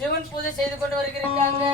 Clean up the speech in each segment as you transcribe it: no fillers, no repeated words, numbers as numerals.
சிவன் பூஜை செய்து கொண்டு வருகிறாங்க.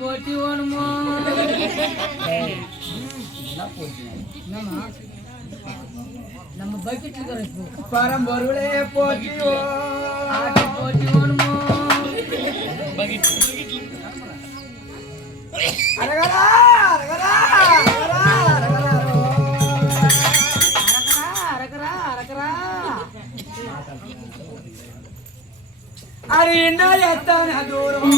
போட்டி ஓணுமோ நம்ம பக்கெட்ல இருக்கிற பரம்பொருளே போட்டியோ போட்டி ஓணுமோ அரகரா அரகரா அரி என்ன எத்தனை தூரம்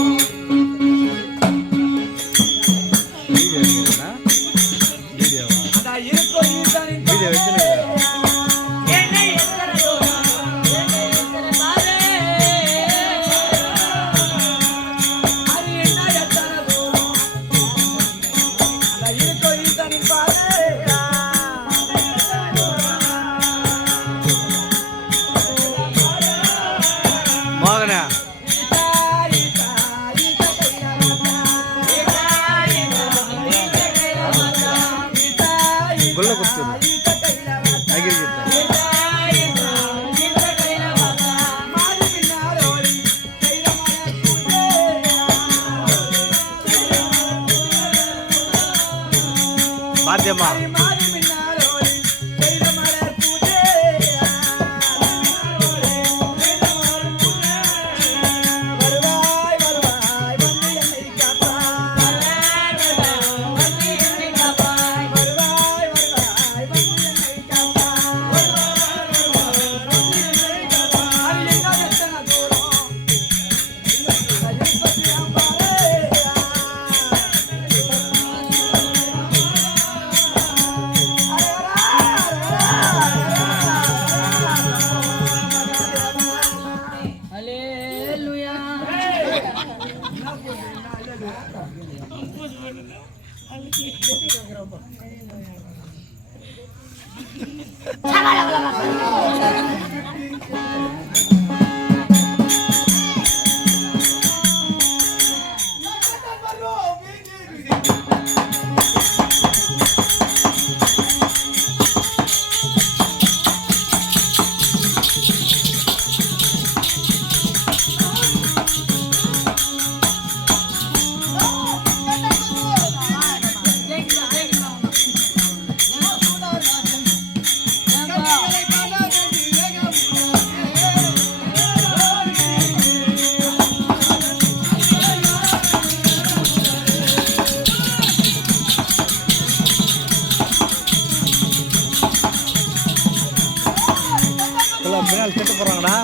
பாத்தியம்மா பின்னால் செட்டு போறாங்கடா.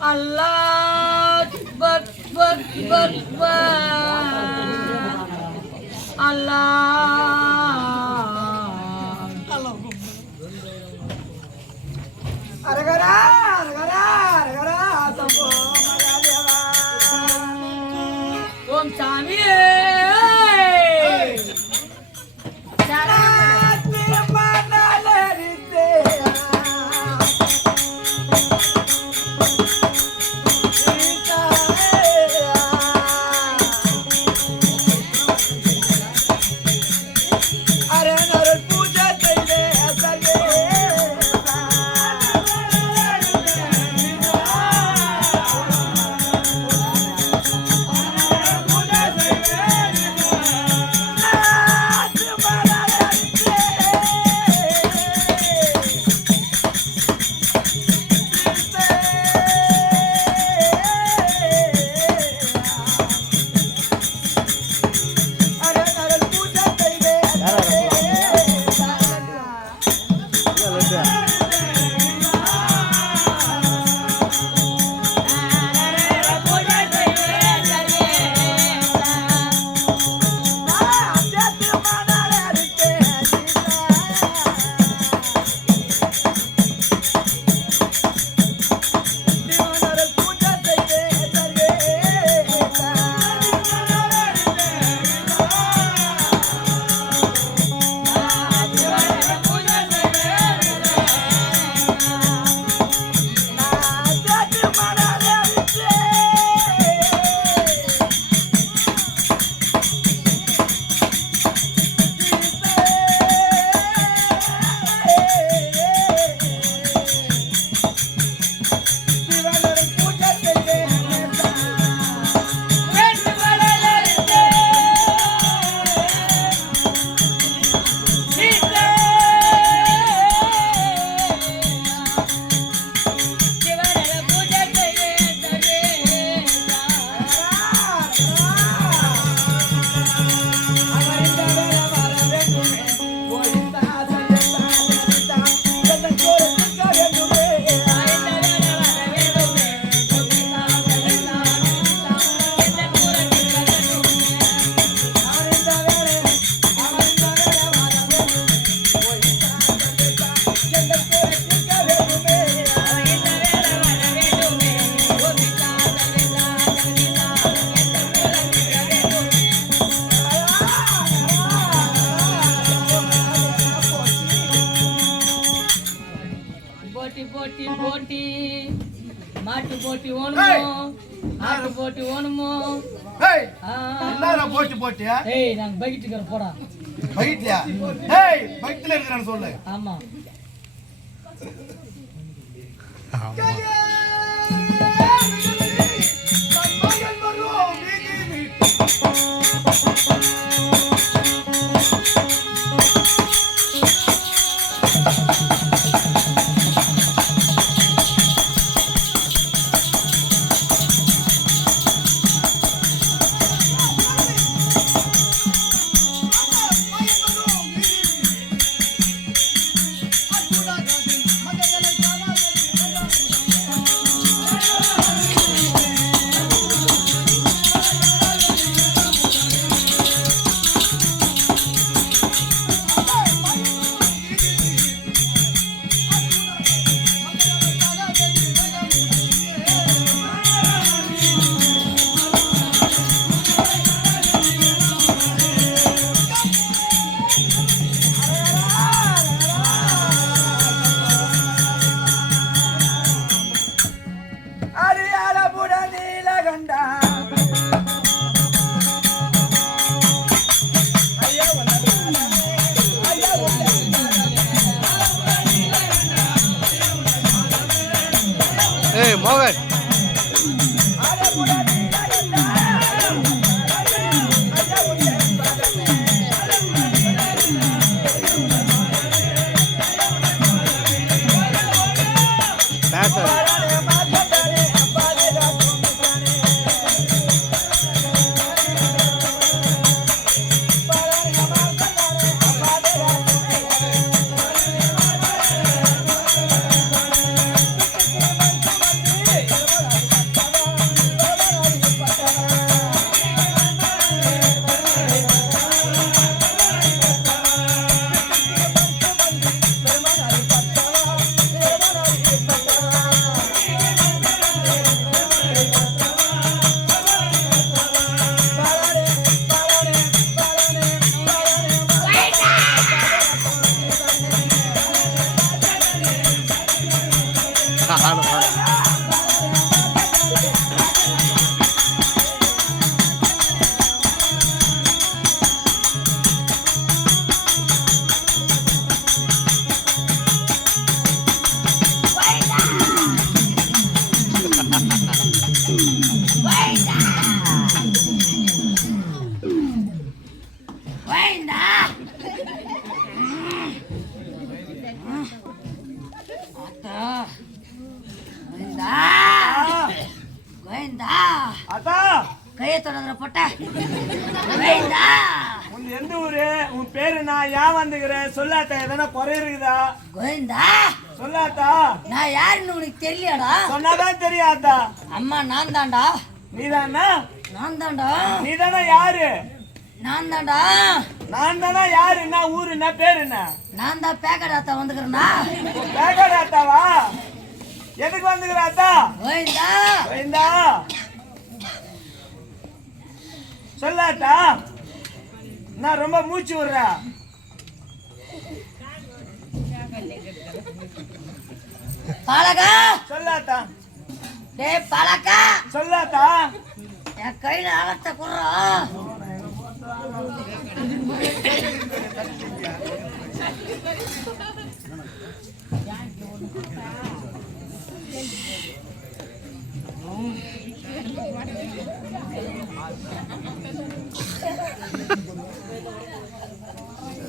Allah Akbar, Akbar, Allah. அரகரா அரகரா அரகரா சம்போ மகாதேவா ஓம் சாமி அரகரா போட்டி போட்டி மாட்டு போட்டி ஓணுமோ ஆட்டு போட்டி ஓணுமோ ஏய் என்னடா போட்டி போட்டியா ஏய் நாங்க பைக்கிட்டுக்கற போடா பைட்லையா ஏய் பைட்ல இருக்கறானு சொல்லு ஆமா ஏய் மோகன் பேச எந்த ஊரு உன் பேரு நான் ஏன் வந்துக்கிறேன் சொல்லாத்தா எதனா குறை இருக்குதா கோவிந்தா சொல்லாத்தா நான் யாருன்னு உனக்கு தெரியலடா சொன்னாதான் தெரியாதா அம்மா நான் தான்டா நீதானா நான் தான்டா நீதானா யாரு நான் தான்டா நான் தானா யாரு என்ன ஊரு என்ன பேரு என்ன நான் தான் பேக்கடாத்தா வந்துக்கிறேன்டா பேக்கடாத்தாவா எதுக்கு வந்துக்கிறாத்தா கோவிந்தா கோவிந்தா சொல்லாத்தா நான் ரொம்ப மூச்சு விடுற பாலகா சொல்லாத்தா டேய் பாலகா சொல்லாத்தா என் கையில ஆகத்த குறா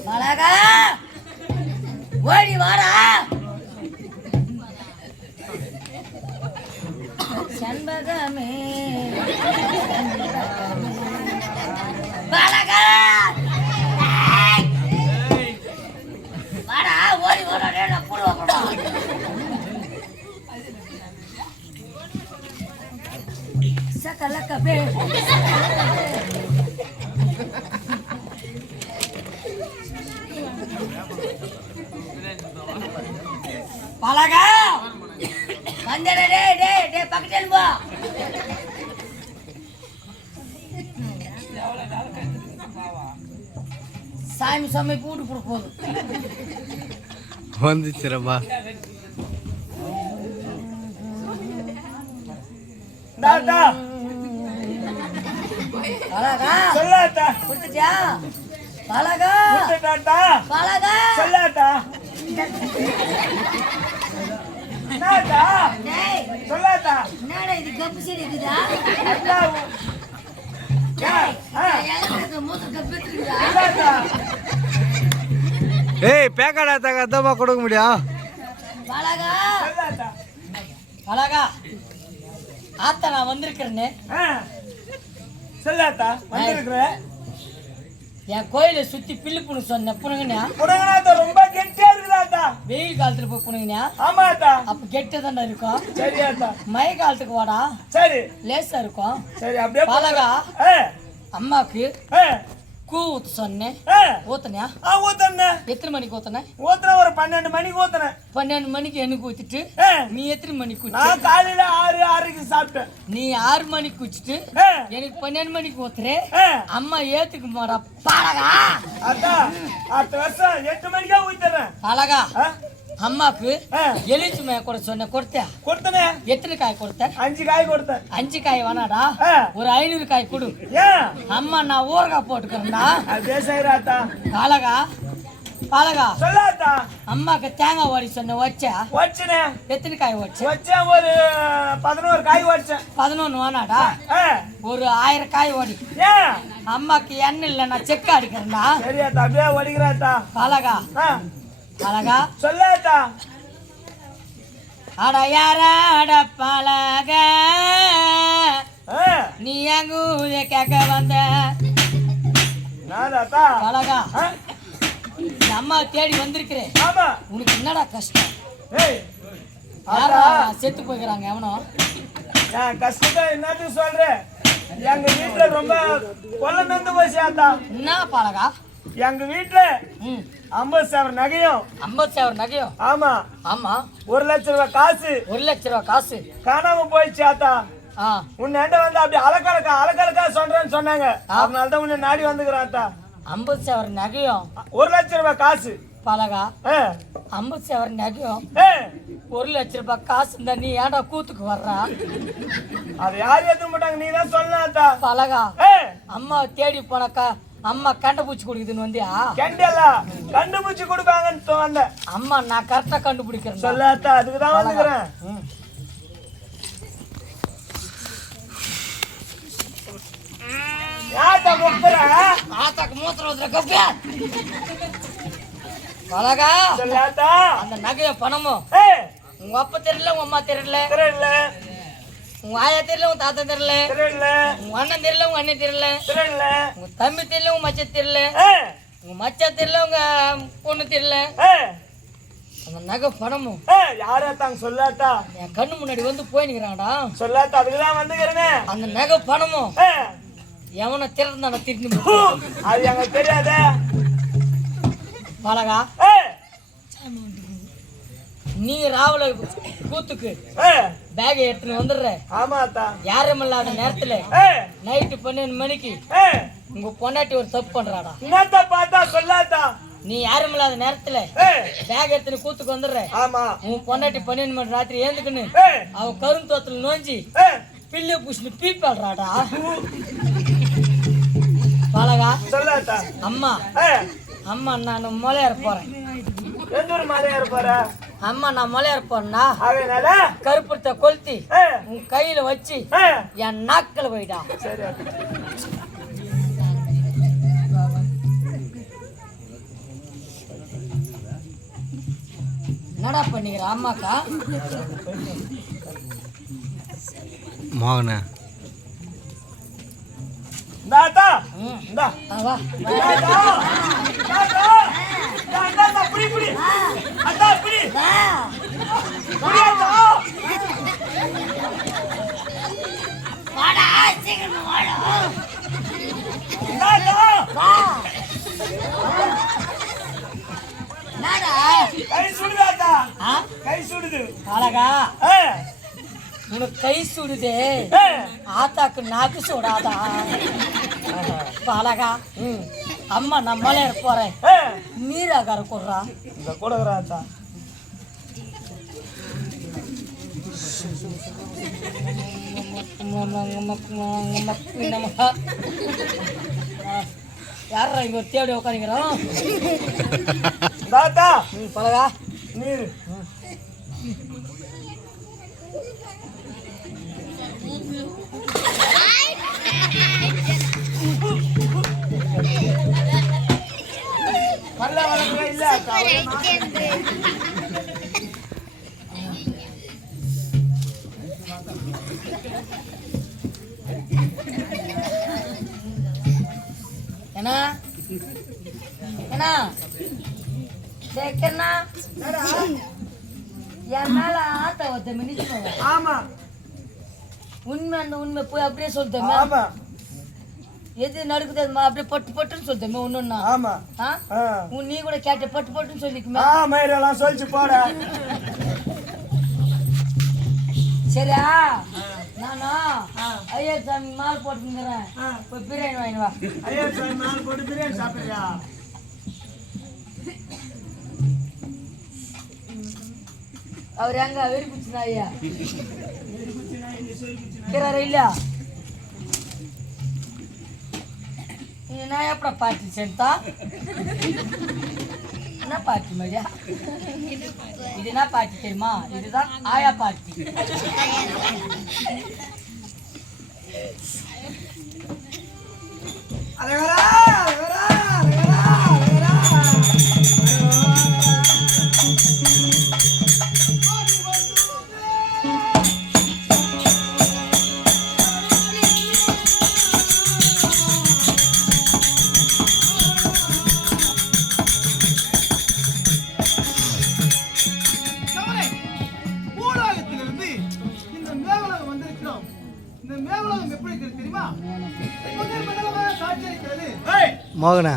பாலகா ஓடி வாடா செண்பகமே பாலகா வாடா ஓடி வாடா போடுவா சகலக்கபே பாலகா வந்தடே டே பக்கத்துல போ சாமி சாமி கூட்டு போடு போதும் வந்துச்சுரப்பா தாத்தா பலகா சொல்லாத்தா கொடுத்துட்டியா பலகா தாத்தா பலகா சொல்லாத்தா தாத்தா டேய் சொல்லாத்தா என்னடா இது கப்பு சரி இருக்குதா மூத்த கப்பு இருக்குதா சொல்லாத்தா ஏய் பேக்காடா தக்க அத்தமா கொடுக்க முடியும் பலகா சொல்லாத்தா பலகா ஆத்தா நான் வந்திருக்கிறேன்னு சொல்லாத்தா வந்திருக்கிற என் கோயிலை சுத்தி பில்லு புண்ணு சொன்ன புனுங்கண்ணா புனகநாத்த ரொம்ப கெட்டியா இருக்குதாத்தா வெயில் காலத்துல போய் புனுங்கண்ணா ஆமாத்தா அப்ப கெட்ட தாண்டா இருக்கும் சரியாத்தா மழை காலத்துக்கு வாடா சரி லேசா இருக்கும் சரி அப்படியே பலகா ஆ அம்மாக்கு ஆ கூ ஊத்து சொன்னேன் ஆ ஊத்துனியா ஊத்தன எத்தனை மணிக்கு ஊத்துன ஊத்துன ஒரு 12 மணிக்கு ஊத்துனேன் 12 மணிக்கு எனக்கு ஊத்திட்டு ஆ, நீ எத்தனை மணிக்கு குடிச்ச நான் காலையில 6:06க்கு சாப்பிட்டேன் நீ 6 மணிக்கு குடிச்சிட்டு ஆ, எனக்கு 12 மணிக்கு ஊத்துறே ஆ, அம்மா ஏத்துக்க மாடா பலகா அதான் அடுத்த வருஷம் 8 மணிக்கே ஊத்துறேன் பலகா ஆ, அம்மாக்கு ஆ, எலிச்சு மேய கூட சொன்ன கொடுத்த கொடுத்தனே எத்தனை காய் கொடுத்த 5 காய் கொடுத்தேன் 5 காய் வேணாடா ஆ, ஒரு 500 காய் கொடு ஏன் அம்மா நான் ஊறுகாய் போட்டுக்கிறேன்டா அப்படியே செய்யறாத்தா பலகா பலகா சொல்லாத்தா அம்மாக்கு தேங்காய் ஓடி சொன்ன வச்சா வச்சனே எத்தனை காய் வச்ச வச்சேன் ஒரு 11 காய் வச்சேன் 11 வேணாடா ஆ, ஒரு 1000 காய் ஓடி ஏன் அம்மாக்கு எண்ணெய் இல்லை நான் செக்க அடிக்கிறேன்டா சரியாத்தா அப்படியே ஒடிக்கிறாத்தா பலகா ஆ, பலகா சொல்லாத்தா அட யாராட பலகா ஆ, நீ எங்க ஊரே கேட்க வந்த நானாத்தா பலகா ஆ, இந்த அம்மா தேடி வந்திருக்கிறேன் ஆமா உனக்கு என்னடா கஷ்டம் ஏய் யாரா ஆத்தா செத்து போய்க்கிறாங்க எவனோ நான் கஷ்டத்தை என்னத்துக்கு சொல்றேன் எங்க வீட்டுல ரொம்ப கொல்ல நந்து போச்சு ஆத்தா என்ன பலகா எங்க வீட்டுல ம் 50,000 நகையும் 50,000 நகையும் ஆமா ஆமா 1 லட்சம் ரூபாய் காசு 1 லட்ச ரூபா காசு காணாம போயிடுச்சு ஆத்தா ஆ உன்னிட்ட வந்து அப்படி அலக்கலக்கா சொல்றேன்னு சொன்னாங்க அதனாலதான் உன்னை நாடி வந்துக்கிறேன் ஆத்தா 50,000 நகையும் 1 லட்சம் ரூபாய் காசு பலகா ஆ, 50,000 நகையும் ஆ, 1 லட்ச ரூபாய் காசு இருந்தா நீ ஏன்டா கூத்துக்கு வர்றா அது யாரும் எடுத்துக்க மாட்டாங்க நீ தான் சொல்லணும் ஆத்தா பலகா ஏ அம்மா தேடி போனாக்கா அம்மா கண்டுபிடிச்சு கொடுக்குதுன்னு வந்தியா கண்டெல்லாம் கண்டுபிடிச்சு கொடுப்பாங்கன்னு வந்தேன் அம்மா நான் கரெக்டா கண்டுபிடிக்கிறேன் சொல்லாத்தா அதுக்கு தான் வந்துக்கிறேன் ம். யார்கிட்ட முக்கிற ஆத்தாக்கு மூத்திரம் ஊத்துற கப்பியா பலகா சொல்லாத்தா அந்த நகைய பணமும் ஏ உங்க அப்பா தெரியல உங்க அம்மா தெரியல திரல்ல உங்க ஆயா தெரியல உங்க தாத்தா தெரியல திரல்ல உங்க அண்ணன் தெரியல உங்க அண்ணன் தெரியல திரல்ல உங்க தம்பி தெரியல உங்க மச்சான் தெரியல ஏ உங்க மச்சான் தெரியல உங்க பொண்ணு தெரியல ஏ அந்த நகை பணமும் ஏ யாராத்தாங்க சொல்லாத்தா என் கண்ணு முன்னாடி வந்து போயினுக்கிறாங்கடா சொல்லாத்தா அதுக்கு தான் வந்துக்கிறேனே அந்த நகை பணமும் ஏ எவனை திறந்தான திருட்டு ஹூ, அது எனக்கு தெரியாதே பலகா ஏ நீ ராவல கூத்துக்கு ஏ பேகை எடுத்துன்னு வந்துடுற ஆமாத்தா யாரும் இல்லாத நேரத்துல ஏ நைட்டு 12 மணிக்கு ஏ உங்க பொண்டாட்டி ஒரு தப்பு பண்றாடா என்னத்த பார்த்தா சொல்லாத்தா நீ யாரும் இல்லாத நேரத்துல ஏ பேக் எடுத்துன்னு கூத்துக்கு வந்துடுற ஆமா உன் பொண்டாட்டி 12 மணி ராத்திரி ஏந்துக்குன்னு ஏ அவ கருந்தோத்துல நோஞ்சி ஏ பில்லு பூசினு பீப்பாடுறாடா பலகா சொல்லாத்தா அம்மா ஏ அம்மா நான் மலையாற போறேன் எந்த ஒரு மாதிரியா இருப்பார அம்மா நான் மலையாற போறேன்னா அதனால கருப்பத்தை கொளுத்தி ஏ உன் கையில வச்சு ஏ என் நாக்கில் போயிடா சரி என்னடா பண்ணிக்கிற அம்மாக்கா மோகனே தாத்தா ம் இந்தா வா தாத்தா தாத்தா தாத்தா புடி புடி அத்தா புடி புடி அத்தா வாடா சீக்கிரம் வாடா தாத்தா வா நாடா கை சுடுதாத்தா ஆ கை சுடுது அழகா ஏ உனக்கு கை சுடுதே ஏ ஆத்தாக்கு நாக்கு சுடாதா அழகா அம்மா நான் மலையாற போறேன் ஏ நீராகார கொடுறா இந்த கூடங்கறாத்தா யாரா இங்க ஒரு தேடி உட்காந்துக்கிறோம் தாத்தா பழகா நீர் பல்ல வளர்க்கவே இல்ல என்ன என்ன கேட்கறா என் மேல ஆத்த ஒருத்த மினிச்சு ஆமா உண்மை அந்த உண்மை போய் அப்படியே சொல்லிட்டோமே ஆமா எது நடக்குது அப்படியே பட்டு பட்டுன்னு சொல்லிட்டோமே ஒன்னொன்னா ஆமா நீ கூட கேட்ட பட்டு பட்டுன்னு சொல்லிக்குமே மயிரெல்லாம் சொல்லிச்சு போட சரியா நானா ஐயா சாமி மால் போட்டுங்கிறேன் போய் பிரியாணி வாங்கிட்டு வா ஐயா சாமி மால் போட்டு பிரியாணி சாப்பிடுறியா அவர் எங்க வெறிக்குச்சுனா ஐயா இருக்கிறாரு இல்ல நான் எப்படா பாட்டி சேர்த்தா என்ன பாட்டி மரியா இது என்ன பாட்டி தெரியுமா இதுதான் ஆயா பாட்டி மோகனா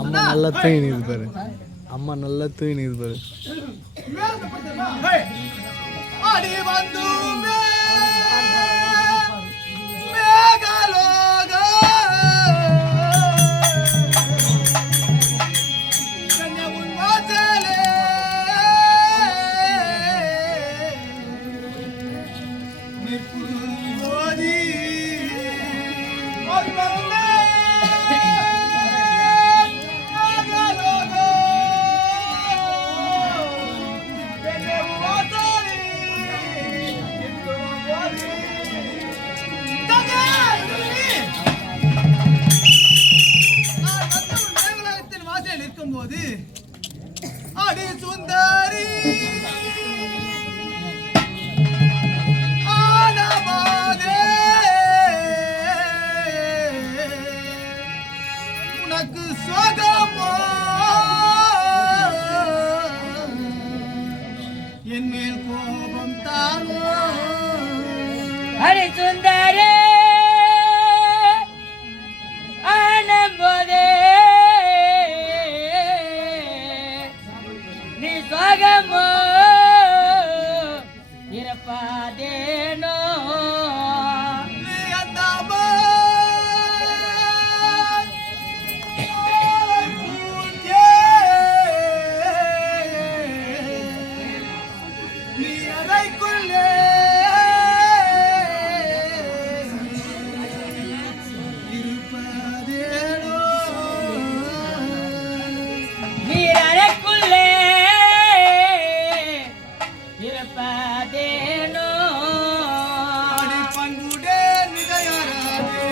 அம்மா நல்லா தூங்கி நிற்குது பாரு அம்மா நல்லா தூங்கி நிற்குது பாரு இருக்கும்போது அடி சுந்தரி ஆனபாதே உனக்கு சோகமோ என் மேல் கோபம் தானோ அடி சுந்தரே ஆனம்போதே நீ சோகமோ இறப்பாதேனோ நீ அந்த நீ அறைக்குள்ளே இருப்பதேனோ நீரறைக்குள்ளே இருப்பதேனோ அடி பண்புடே நிலையாராதே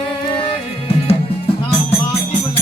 நாம் பாதிவல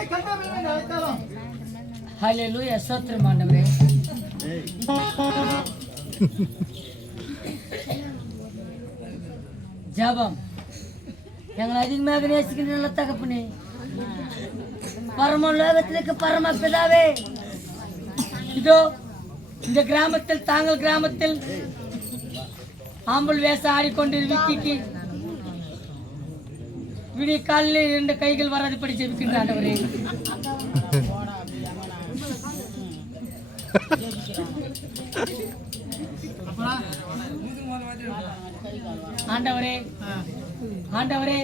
எத்தனை கண்டவர்கள் அழைத்தாலும் ஹல்லேலூயா ஸ்தோத்திரம் ஆண்டவரே. ஜெபம் எங்களை அதிகமாக நேசிக்கின்ற நல்ல தகப்பனே, பரமலோகத்திற்கு பரம பிதாவே, இதோ இந்த கிராமத்தில் தாங்கள் கிராமத்தில் ஆம்பல் வேஷம் ஆடிக்கொண்டு விக்கிக்கு விடிய காலில் 2 கைகள் வராது படி ஜெபிக்கின்ற ஆண்டவரே. ஆண்டவரே ஆண்டவரே,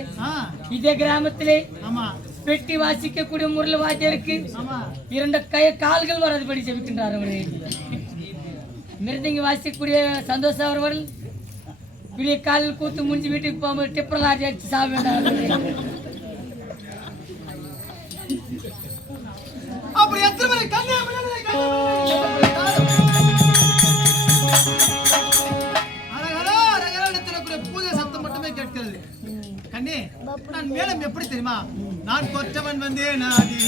இதே கிராமத்திலே பெட்டி வாசிக்கக்கூடிய முரளி வாத்தியருக்கு 2 கால்கள் வராதுபடி ஜெபிக்கின்றார் அவரே. மிருதங்க வாசிக்கக்கூடிய சந்தோஷம் அவர்கள் விடிய காலில் கூத்து முடிஞ்சு வீட்டுக்கு போகும்போது டிப்பர் ஆடி அடிச்சு சாக வேண்டாம். அப்படி எத்தனை பேரை பூஜை சத்தம் மட்டுமே கேட்கிறது. கண்ணே, நான் மேலும் எப்படி தெரியுமா? நான் கொற்றவன் வந்தேன் நாடி